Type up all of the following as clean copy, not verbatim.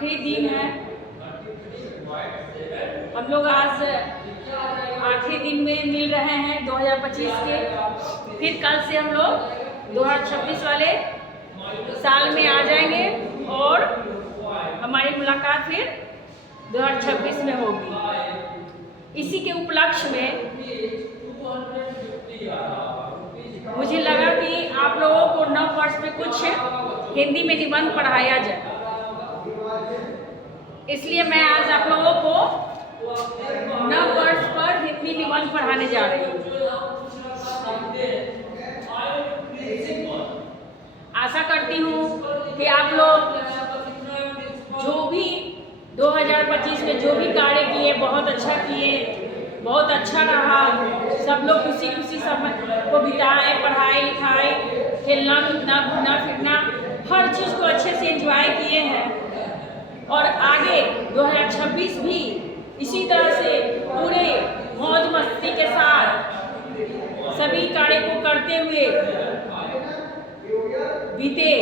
आखिरी दिन है। हम लोग आज आखिरी दिन में मिल रहे हैं 2025 के। फिर कल से हम लोग 2026 वाले साल में आ जाएंगे और हमारी मुलाकात फिर 2026 में होगी। इसी के उपलक्ष्य में मुझे लगा कि आप लोगों को नव वर्ष में कुछ हिंदी में निबंध पढ़ाया जाए, इसलिए मैं आज आप लोगों को नव वर्ष पर हिंदी निबंध पढ़ाने जा रही हूँ। आशा करती हूँ कि आप लोग जो भी 2025 में जो भी कार्य किए बहुत अच्छा किए, बहुत अच्छा रहा। सब लोग खुशी खुशी समय को बिताए, पढ़ाई लिखाई, खेलना कूदना घूमना फिरना हर चीज़ को अच्छे से एंजॉय किए हैं। और आगे 2026 भी इसी तरह से पूरे मौज मस्ती के साथ सभी कार्य को करते हुए बीते,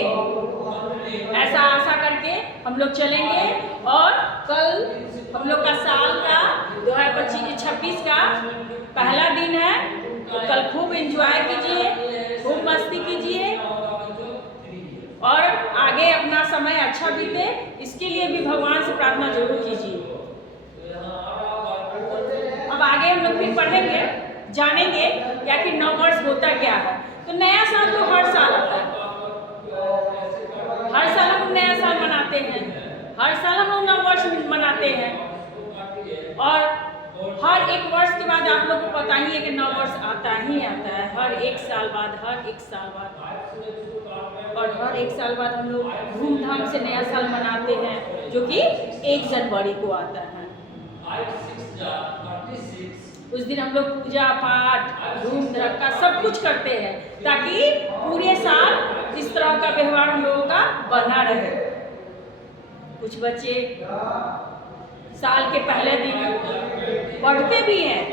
ऐसा आशा करके हम लोग चलेंगे। और कल हम लोग का साल का 2026 का पहला दिन है, तो कल खूब एंजॉय कीजिए, खूब मस्ती कीजिए और आगे अपना समय अच्छा बीते, इसके लिए भी भगवान से प्रार्थना जरूर कीजिए। अब आगे हम लोग फिर पढ़ेंगे, जानेंगे कि आखिर नव वर्ष होता क्या है। तो नया साल तो हर साल आता है, हर साल हम नया साल मनाते हैं, हर साल हम लोग नव वर्ष मनाते हैं। और हर एक वर्ष के बाद आप लोग को पता ही है कि नव वर्ष आता ही आता है, हर एक साल बाद, हर एक साल बाद। और हर एक साल बाद हम लोग धूमधाम से नया साल मनाते हैं, जो कि 1 जनवरी को आता है। उस दिन हम लोग पूजा पाठ धूम धड़का सब कुछ करते हैं, ताकि पूरे साल इस तरह का व्यवहार हम लोगों का बना रहे। कुछ बच्चे साल के पहले दिन पढ़ते भी हैं,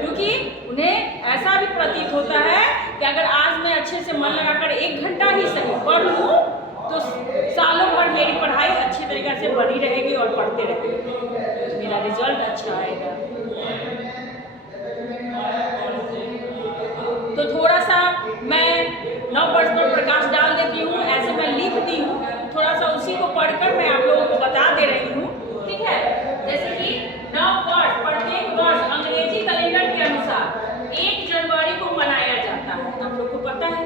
क्योंकि उन्हें ऐसा भी प्रतीत होता है कि अगर आज मैं अच्छे से मन लगाकर 1 घंटा ही सही पढ़ लूँ तो सालों भर मेरी पढ़ाई अच्छी तरीके से बनी रहेगी और पढ़ते रहेंगे, मेरा रिजल्ट अच्छा आएगा। तो थोड़ा सा मैं नव वर्ष पर प्रकाश डाल देती हूँ, ऐसे मैं लिखती हूँ, थोड़ा सा उसी को पढ़कर मैं आप लोगों को बता दे रही हूँ, ठीक है। जैसे कि नव वर्ष प्रत्येक वर्ष अंग्रेजी कैलेंडर के अनुसार 1 जनवरी को मनाया जाता है। आप लोग को पता है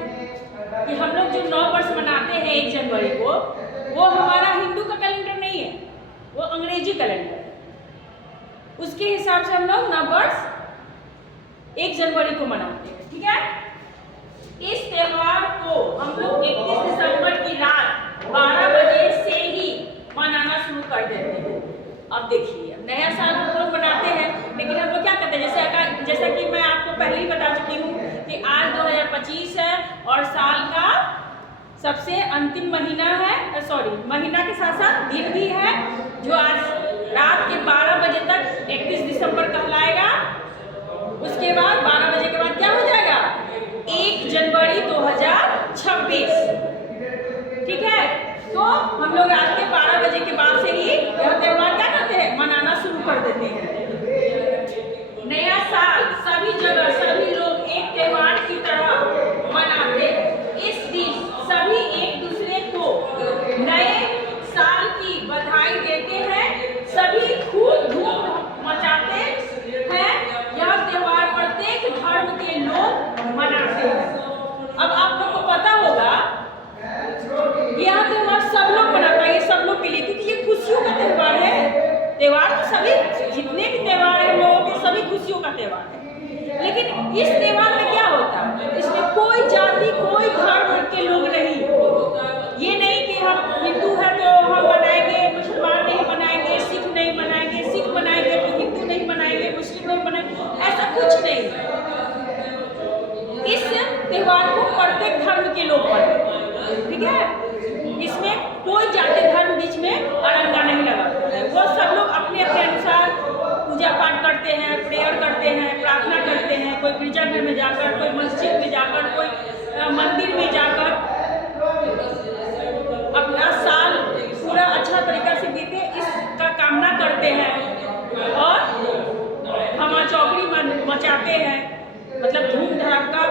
कि हम लोग जो नव वर्ष मनाते हैं 1 जनवरी को, वो हमारा हिंदू का कैलेंडर नहीं है, वो अंग्रेजी कैलेंडर है। उसके हिसाब से हम लोग नव वर्ष 1 जनवरी को मनाते हैं, ठीक है। इस त्योहार को हम लोग 31 दिसंबर की रात 12 बजे से ही मनाना शुरू कर देते हैं। अब देखिए, नया साल हम लोग मनाते हैं, लेकिन हम लोग क्या करते हैं, जैसा कि मैं आपको पहले ही बता चुकी हूँ कि आज 2025 है और साल का सबसे अंतिम महीना है, महीना के साथ साथ दिन भी है, जो आज रात के 12 बजे तक 31 दिसंबर कहलाएगा। उसके बाद 12 बजे के बाद क्या हो जाएगा, 1 जनवरी 2026, ठीक है। तो हम लोग रात के 12 बजे के बाद से ही यह त्योहार क्या करते हैं, मनाना शुरू कर देते हैं। नया साल सभी जगह सभी लोग एक त्योहार की तरह मनाते हैं। इस दिन सभी एक दूसरे को नए साल की बधाई देते हैं, सभी खूब धूम मचाते हैं। यह त्योहार प्रत्येक धर्म के लोग मनाते हैं। अब आप लोग को पता होगा यह त्योहार सब लोग मनाता है, ये सब लोग के लिए, क्योंकि ये खुशियों का त्योहार है। त्योहार तो सभी, जितने भी त्योहार हैं लोगों के, सभी खुशियों का त्योहार है। लेकिन इस त्योहार में क्या होता है, इसमें कोई जाति कोई धर्म के लोग नहीं, ये नहीं कि हम हिंदू हैं तो हम मनाएंगे, मुसलमान नहीं मनाएंगे, सिख नहीं मनाएंगे, सिख मनाएंगे तो हिंदू नहीं मनाएंगे, मुस्लिम नहीं मनाएंगे, ऐसा कुछ नहीं। इस त्योहार को प्रत्येक धर्म के लोग मनाते, ठीक है। इसमें कोई जाति धर्म बीच में अड़ंगा नहीं लगाता है। वो सब लोग अपने अपने अनुसार पूजा पाठ करते हैं, प्रेयर करते हैं, प्रार्थना करते हैं, कोई गिरजाघर में जाकर, कोई मस्जिद में जाकर, कोई मंदिर में जाकर अपना साल पूरा अच्छा मतलब धूम धड़ाका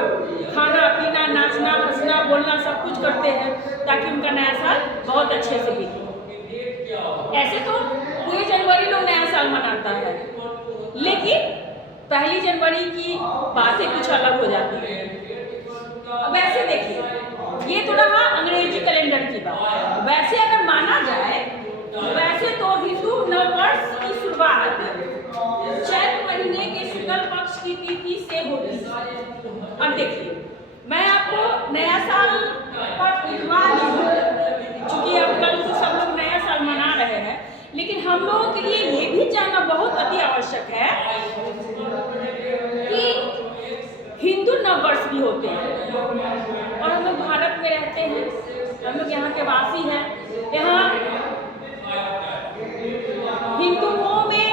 खाना पीना नाचना हंसना बोलना सब कुछ करते हैं ताकि उनका नया साल बहुत अच्छे से बीते। ऐसे तो पूरे जनवरी लोग नया साल मनाता है, लेकिन 1 जनवरी की बातें कुछ अलग हो जाती है। अब ऐसे देखिए, ये तो रहा अंग्रेजी कैलेंडर की बात। वैसे अगर माना जाए वैसे तो हिंदू नववर्ष की शुरुआत चैत्र महीने के शुक्ल पक्ष की तिथि से होती है। अब देखिए, मैं आपको नया साल पर लिखवा दी हूँ, चूंकि अब कल से सब लोग नया साल मना रहे हैं, लेकिन हम लोगों के लिए ये भी जानना बहुत अति आवश्यक है कि हिंदू नववर्ष भी होते हैं और हम लोग भारत में रहते हैं, हम लोग यहाँ के वासी हैं। यहाँ हिंदुओं में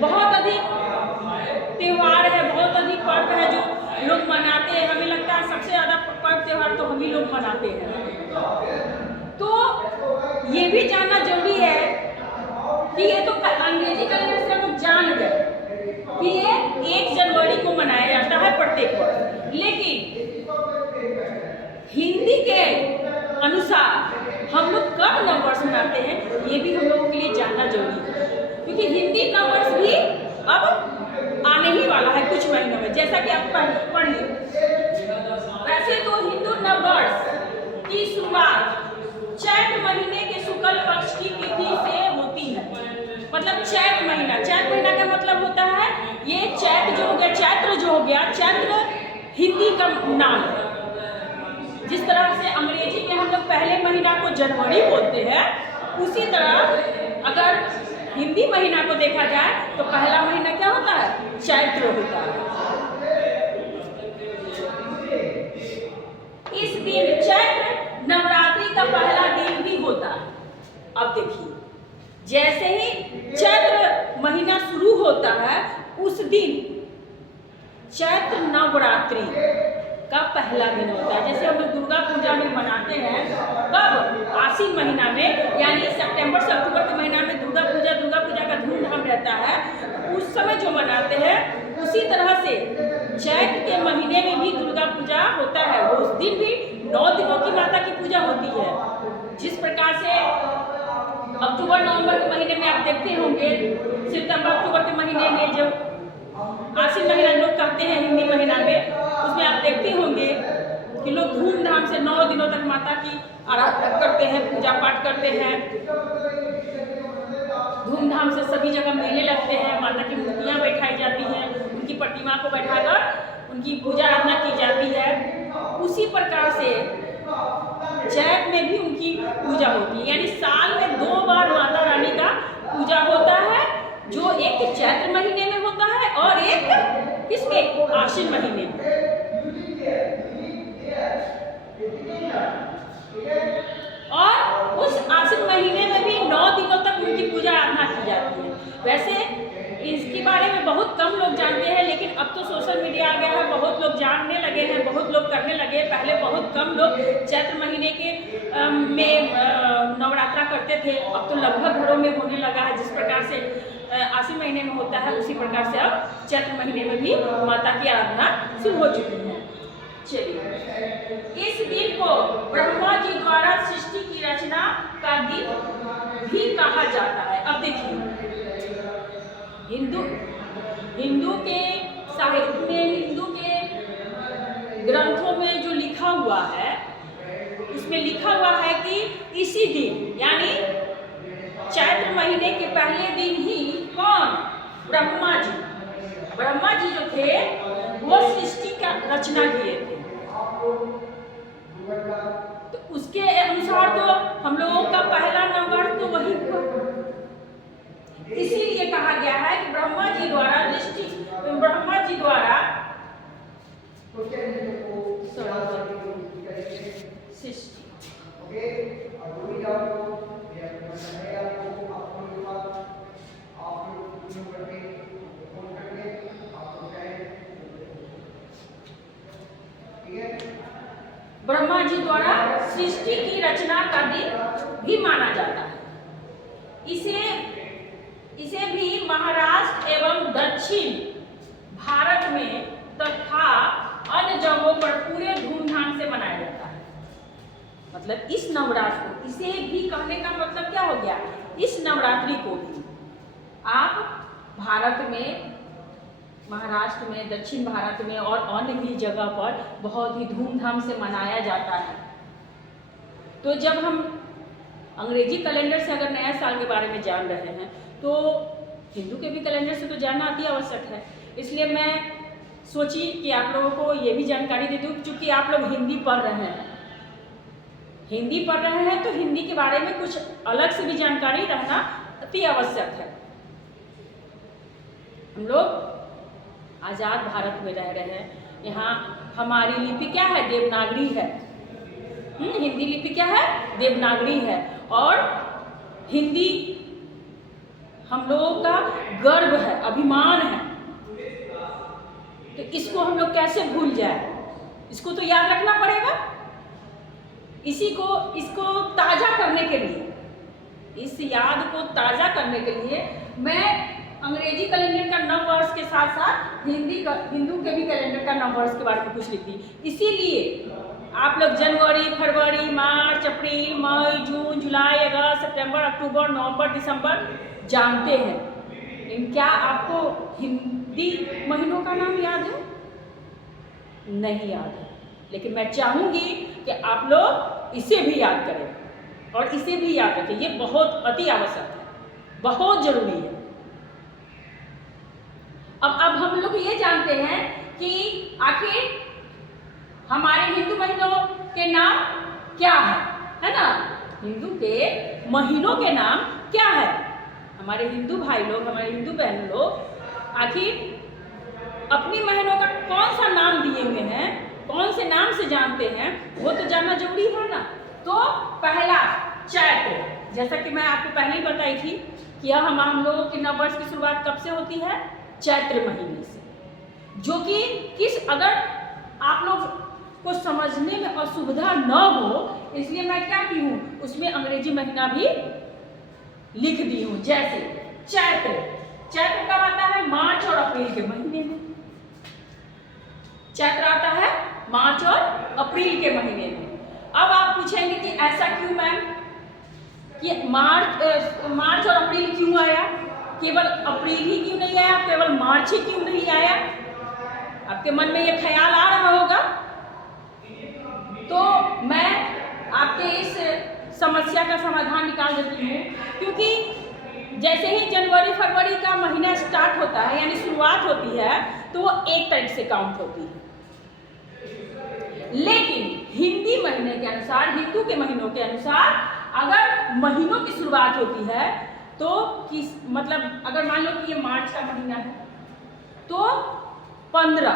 बहुत अधिक त्योहार है, बहुत अधिक पर्व है जो लोग मनाते हैं। हमें लगता है सबसे ज़्यादा पर्व त्योहार तो हम ही लोग मनाते हैं। तो ये भी जानना जरूरी है कि ये तो अंग्रेजी कैलेंडर से हम लोग जान गए कि ये 1 जनवरी को मनाया जाता है प्रत्येक वर्ष, लेकिन हिंदी के अनुसार हम लोग कब नववर्ष मनाते हैं ये भी हम लोगों के लिए जानना जरूरी है, क्योंकि हिंदी नववर्ष भी अब आने ही वाला है कुछ महीनों में, जैसा कि आप पढ़िए। वैसे तो हिंदू नववर्ष की शुरुआत चैत्र महीने के शुक्ल पक्ष की तिथि से होती है। मतलब चैत्र महीना का मतलब होता है ये चैत्र जो हो गया, चैत्र हिंदी का नाम है। जिस तरह से अंग्रेजी में हम लोग पहले महीना को जनवरी बोलते हैं, उसी तरह अगर हिंदी महीना को देखा जाए तो पहला महीना क्या होता है? चैत्र होता है। इस दिन चैत्र नवरात्रि का पहला दिन भी होता है। अब देखिए, जैसे ही चैत्र महीना शुरू होता है उस दिन चैत्र नवरात्रि का पहला दिन होता है। जैसे हम लोग दुर्गा पूजा में मनाते हैं, कब? आश्विन महीना में, यानी सितंबर से अक्टूबर के महीना में दुर्गा पूजा का धूमधाम रहता है, उस समय जो मनाते हैं उसी तरह से चैत्र के महीने में भी दुर्गा पूजा होता है। उस दिन भी 9 दिनों की माता की पूजा होती है। जिस प्रकार से अक्टूबर नवंबर के महीने में आप देखते होंगे, सितंबर अक्टूबर के महीने में जो आश्विन महीना लोग कहते हैं हिंदी महीना में, उसमें आप देखते होंगे कि लोग धूमधाम से 9 दिनों तक माता की आराधना करते हैं, पूजा पाठ करते हैं। धूमधाम से सभी जगह मेले लगते हैं, माता की मूर्तियाँ बैठाई जाती हैं, उनकी प्रतिमा को बैठाकर उनकी पूजा आराधना की जाती है। उसी प्रकार से चैत्र में भी उनकी पूजा होती है, यानी साल में 2 बार माता रानी का पूजा होता है, जो एक चैत्र महीने में होता है और एक किसके? आश्विन महीने में। और उस आश्विन महीने में भी 9 दिनों तक उनकी पूजा आराधना की जाती है। वैसे इसके बारे में बहुत कम लोग जानते हैं, लेकिन अब तो सोशल मीडिया आ गया है, बहुत लोग जानने लगे हैं, बहुत लोग करने लगे। पहले बहुत कम लोग चैत्र महीने के में नवरात्रा करते थे, अब तो लगभग घरों में होने लगा है। जिस प्रकार से आश्विन महीने में होता है उसी प्रकार से अब चैत्र महीने में भी माता की आराधना शुरू हो चुकी है। चलिए, इस दिन को ब्रह्मा जी द्वारा सृष्टि की रचना का दिन भी कहा जाता है। अब देखिए, हिंदू के साहित्य में, हिंदू के ग्रंथों में जो लिखा हुआ है, उसमें लिखा हुआ है कि इसी दिन यानी चैत्र महीने के पहले दिन ही कौन? ब्रह्मा जी जो थे वो सृष्टि का रचना किए थे। तो उसके अनुसार तो हम लोगों का पहला नववर्ष तो वही हुआ। इसीलिए कहा गया है कि ब्रह्मा जी द्वारा सृष्टि। ब्रह्मा जी द्वारा सृष्टि की रचना का दिन भी माना जाता है। इसे भी महाराष्ट्र एवं दक्षिण भारत में तथा मतलब इस नवरात्र को, इसे भी कहने का मतलब क्या हो गया, इस नवरात्रि को भी आप भारत में, महाराष्ट्र में, दक्षिण भारत में और अन्य भी जगह पर बहुत ही धूमधाम से मनाया जाता है। तो जब हम अंग्रेजी कैलेंडर से अगर नया साल के बारे में जान रहे हैं तो हिंदू के भी कैलेंडर से तो जानना अति आवश्यक है। इसलिए मैं सोची कि आप लोगों को ये भी जानकारी दे दूँ, क्योंकि आप लोग हिंदी पढ़ रहे हैं, हिंदी पढ़ रहे हैं तो हिंदी के बारे में कुछ अलग से भी जानकारी रहना अति आवश्यक है। हम लोग आज़ाद भारत में रह रहे हैं, यहाँ हमारी लिपि क्या है, देवनागरी है। हिंदी लिपि क्या है, देवनागरी है। और हिंदी हम लोगों का गर्व है, अभिमान है। तो इसको हम लोग कैसे भूल जाए, इसको तो याद रखना पड़ेगा। इसको ताज़ा करने के लिए, इस याद को ताज़ा करने के लिए मैं अंग्रेजी कैलेंडर का नव वर्ष के साथ साथ हिंदू के भी कैलेंडर का नव वर्ष के बारे में कुछ लिख दी। इसीलिए आप लोग जनवरी, फरवरी, मार्च, अप्रैल, मई, जून, जुलाई, अगस्त, सितंबर, अक्टूबर, नवंबर, दिसंबर जानते हैं, लेकिन क्या आपको हिंदी महीनों का नाम याद है? नहीं याद है। लेकिन मैं चाहूँगी कि आप लोग इसे भी याद करें और इसे भी याद रखें। ये बहुत अति आवश्यक है, बहुत जरूरी है। अब हम लोग ये जानते हैं कि आखिर हमारे हिंदू महीनों के नाम क्या है ना? हिंदू के महीनों के नाम क्या है? हमारे हिंदू भाई लोग, हमारे हिंदू बहन लोग आखिर अपनी महीनों का कौन सा नाम दिए हुए हैं, कौन से नाम से जानते हैं, वो तो जानना जरूरी है ना। तो पहला चैत्र, जैसा कि मैं आपको पहले ही बताई थी कि हम लोगों के नव वर्ष की शुरुआत कब से होती है? चैत्र महीने से, जो कि अगर आप लोग को समझने में असुविधा न हो, इसलिए मैं क्या की हूँ, उसमें अंग्रेजी महीना भी लिख दी हूँ। जैसे चैत्र कब आता है? मार्च और अप्रैल के महीने में। चैत्र आता है मार्च और अप्रैल के महीने में। अब आप पूछेंगे कि ऐसा क्यों मैम, कि मार्च और अप्रैल क्यों आया, केवल अप्रैल ही क्यों नहीं आया, केवल मार्च ही क्यों नहीं आया? आपके मन में ये ख्याल आ रहा होगा। तो मैं आपके इस समस्या का समाधान निकाल देती हूँ, क्योंकि जैसे ही जनवरी फरवरी का महीना स्टार्ट होता है, यानी शुरुआत होती है, तो वो 1 तारीख से काउंट होती है। लेकिन हिंदी महीने के अनुसार, हिंदू के महीनों के अनुसार, अगर महीनों की शुरुआत होती है तो मतलब अगर मान लो कि ये मार्च का महीना है तो 15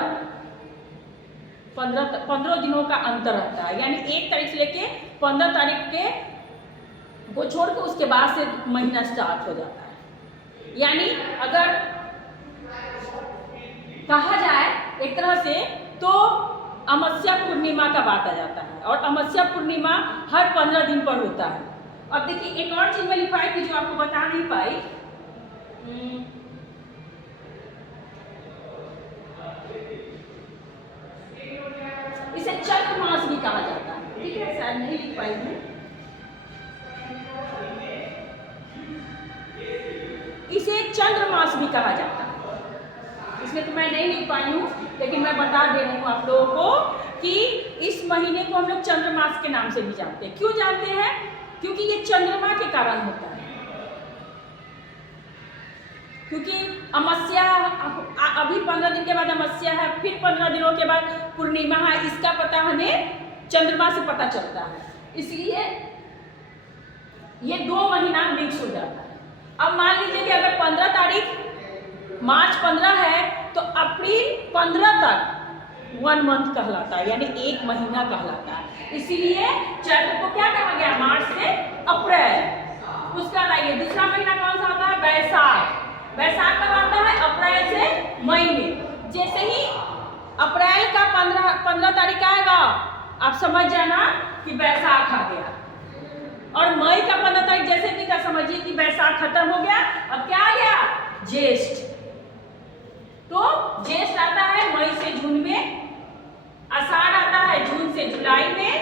दिनों का अंतर रहता है, यानी 1 तारीख से लेके 15 तारीख के को छोड़ के उसके बाद से महीना स्टार्ट हो जाता है। यानी अगर कहा जाए एक तरह से तो अमावस्या पूर्णिमा का बात आ जाता है, और अमावस्या पूर्णिमा हर 15 दिन पर होता है। अब देखिए एक और चीज मैं लिखाई थी जो आपको बता नहीं पाई। इसे चंद्र मास भी कहा जाता है, ठीक है, शायद नहीं लिख पाई हूँ। इसे चंद्र मास भी कहा जाता है, इसमें तो मैं नहीं लिख पाई हूँ, लेकिन मैं बता दे रही हूँ आप लोगों को कि इस महीने को हम लोग चंद्र मास के नाम से भी जानते हैं। क्यों जानते हैं? क्योंकि ये चंद्रमा के कारण होता है। क्योंकि अमावस्या अभी 15 दिन के बाद अमावस्या है, फिर 15 दिनों के बाद पूर्णिमा है, इसका पता हमें चंद्रमा से पता चलता है। इसलिए ये 2 महीना मिक्स हो जाता है। अब मान लीजिए कि अगर 15 तारीख मार्च 15 है तो अप्रैल 15 तक 1 मंथ कहलाता है, यानी 1 महीना कहलाता है। इसीलिए चैत्र को क्या कहा गया? मार्च से अप्रैल। उसका लाइए दूसरा महीना कौन सा होता है? बैसाख। बैसाख कब आता है? अप्रैल से मई में। जैसे ही अप्रैल का 15 तारीख आएगा, आप समझ जाना कि बैसाख आ गया। और मई का 15 तारीख जैसे भी का समझिए कि बैसाख खत्म हो गया। अब क्या आ गया? ज्येष्ठ। तो ज्येष्ठ आता है मई से जून में, आषाढ़ आता है जून से जुलाई में,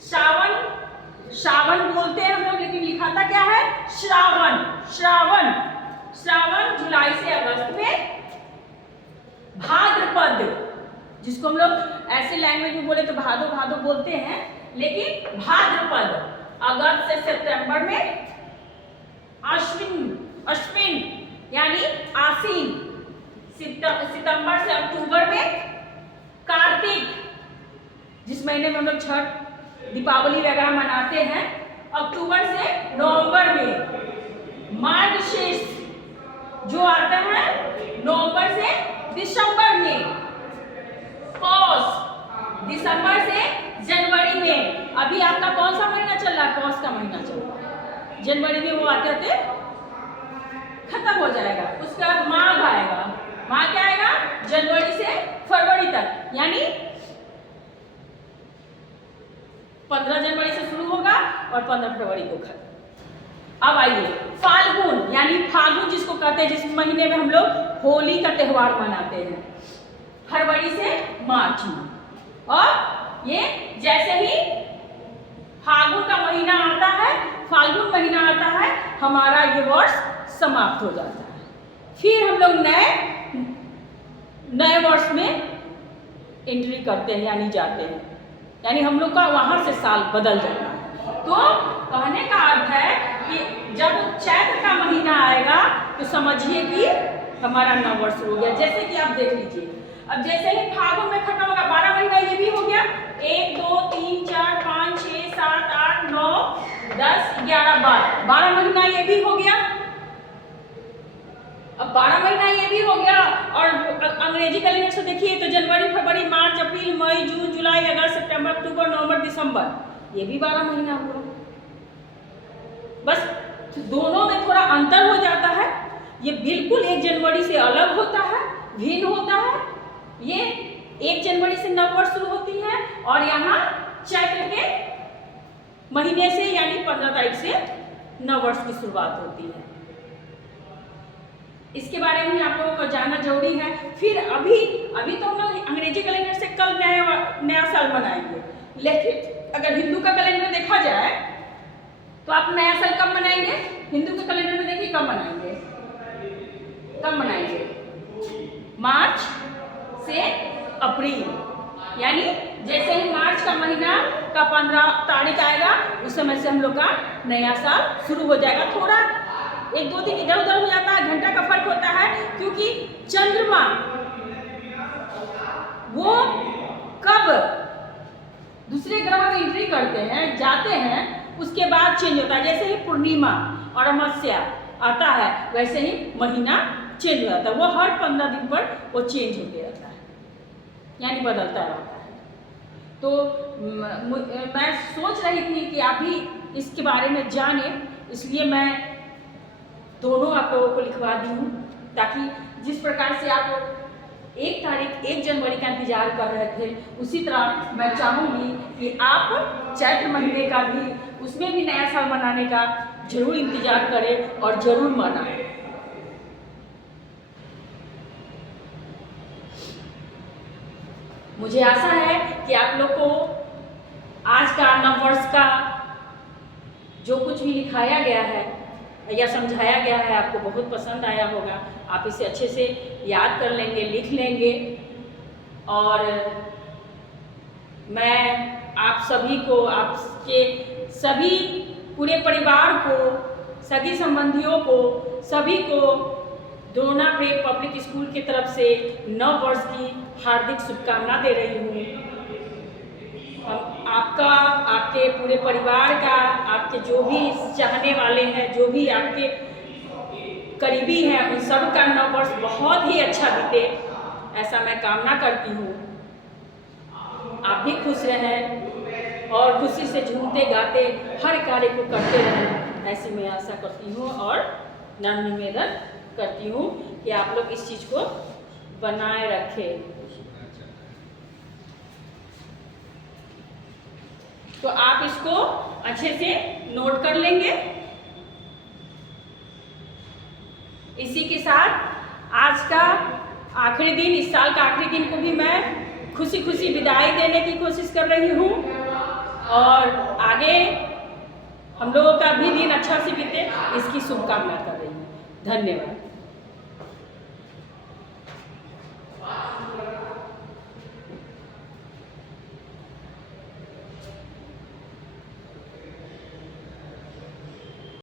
श्रावण श्रावण, श्रावण, श्रावण जुलाई से अगस्त में। भाद्रपद, जिसको हम लोग ऐसे लैंग्वेज में बोले तो भादो भादो बोलते हैं, लेकिन भाद्रपद अगस्त से सितंबर में। अश्विन, अश्विन यानी आसीन, सितंबर से अक्टूबर में। कार्तिक, जिस महीने में हम लोग छठ दीपावली वगैरह मनाते हैं, अक्टूबर से नवंबर में। मार्गशीर्ष जो आता है नवंबर से दिसंबर में। पौष, दिसंबर से जनवरी में। अभी आपका कौन सा महीना चल रहा है? पौष का महीना चल रहा है। जनवरी में वो आते आते खत्म हो जाएगा। उसके बाद माघ आएगा। माघ क्या आएगा? जनवरी से फरवरी तक, यानी 15 जनवरी से शुरू होगा और 15 फरवरी को खत्म। अब आइए फाल्गुन, यानी फाल्गुन जिसको कहते हैं, जिस महीने में हम लोग होली का त्योहार मनाते हैं, फरवरी से मार्च में। और ये जैसे ही फाल्गुन का महीना आता है, फाल्गुन महीना आता है, हमारा ये वर्ष समाप्त हो जाता है। फिर हम लोग नए वर्ष में एंट्री करते हैं, यानी जाते हैं, यानी हम लोग का वहां से साल बदल जाता है। तो कहने का अर्थ है कि जब चैत्र का महीना आएगा तो समझिए कि हमारा नव वर्ष हो गया। जैसे कि आप देख लीजिए, अब जैसे ही फागुन में खत्म होगा, 12 महीना ये भी हो गया। 1 2 3 4 5 6 7 8 9 10 11 12, 12 महीना ये भी हो गया। अब 12 महीना ये भी हो गया। और अंग्रेजी कैलेंडर से देखिए तो जनवरी, फरवरी, मार्च, अप्रैल, मई, जून, जुलाई, अगस्त, सितंबर, अक्टूबर, नवंबर, दिसंबर, ये भी 12 महीना हुआ। बस दोनों में थोड़ा अंतर हो जाता है। ये बिल्कुल 1 जनवरी से अलग होता है, भिन्न होता है। ये 1 जनवरी से नव वर्ष शुरू होती है और यहाँ चैत्र के महीने से यानी 15 तारीख से नव वर्ष की शुरुआत होती है। इसके बारे में आप लोगों को जानना जरूरी है। फिर अभी तो हम लोग अंग्रेजी कैलेंडर से कल नया साल मनाएंगे, लेकिन अगर हिंदू का कैलेंडर देखा जाए तो आप नया साल कब मनाएंगे? हिंदू के कैलेंडर में देखिए कब मनाएंगे, कब मनाएंगे? मार्च से अप्रैल, यानी जैसे ही मार्च का महीना का 15 तारीख आएगा उस समय से हम लोग का नया साल शुरू हो जाएगा। थोड़ा 1-2 दिन इधर उधर हो जाता है, घंटा का फर्क होता है, क्योंकि चंद्रमा वो कब दूसरे ग्रह में एंट्री करते हैं, जाते हैं, उसके बाद चेंज होता है। जैसे ही पूर्णिमा और अमावस्या आता है वैसे ही महीना चेंज हो जाता है। वो हर 15 दिन पर वो चेंज होते रहता है, यानी बदलता रहता है। तो मैं सोच रही थी कि आप भी इसके बारे में जाने, इसलिए मैं दोनों आप लोगों को लिखवा दी हूँ, ताकि जिस प्रकार से आप 1 तारीख 1 जनवरी का इंतजार कर रहे थे, उसी तरह मैं चाहूँगी कि आप चैत्र महीने का भी, उसमें भी नया साल मनाने का जरूर इंतजार करें और जरूर मनाएं। मुझे आशा है कि आप लोग को आज का नव वर्ष का जो कुछ भी लिखाया गया है या समझाया गया है आपको बहुत पसंद आया होगा। आप इसे अच्छे से याद कर लेंगे, लिख लेंगे। और मैं आप सभी को, आपके सभी पूरे परिवार को, सभी संबंधियों को, सभी को द्रोणा प्रेम पब्लिक स्कूल की तरफ से नव वर्ष की हार्दिक शुभकामना दे रही हूँ। आपका, आपके पूरे परिवार का, आपके जो भी चाहने वाले हैं, जो भी आपके करीबी हैं, उन सब का नव वर्ष बहुत ही अच्छा बीते, ऐसा मैं कामना करती हूँ। आप भी खुश रहें और खुशी से झूमते गाते हर कार्य को करते रहें, ऐसी मैं आशा करती हूँ और नम्र निवेदन करती हूँ कि आप लोग इस चीज़ को बनाए रखें। तो आप इसको अच्छे से नोट कर लेंगे। इसी के साथ आज का आखिरी दिन, इस साल का आखिरी दिन को भी मैं खुशी खुशी विदाई देने की कोशिश कर रही हूँ। और आगे हम लोगों का भी दिन अच्छा से बीते, इसकी शुभकामना कर रही हूँ। धन्यवाद।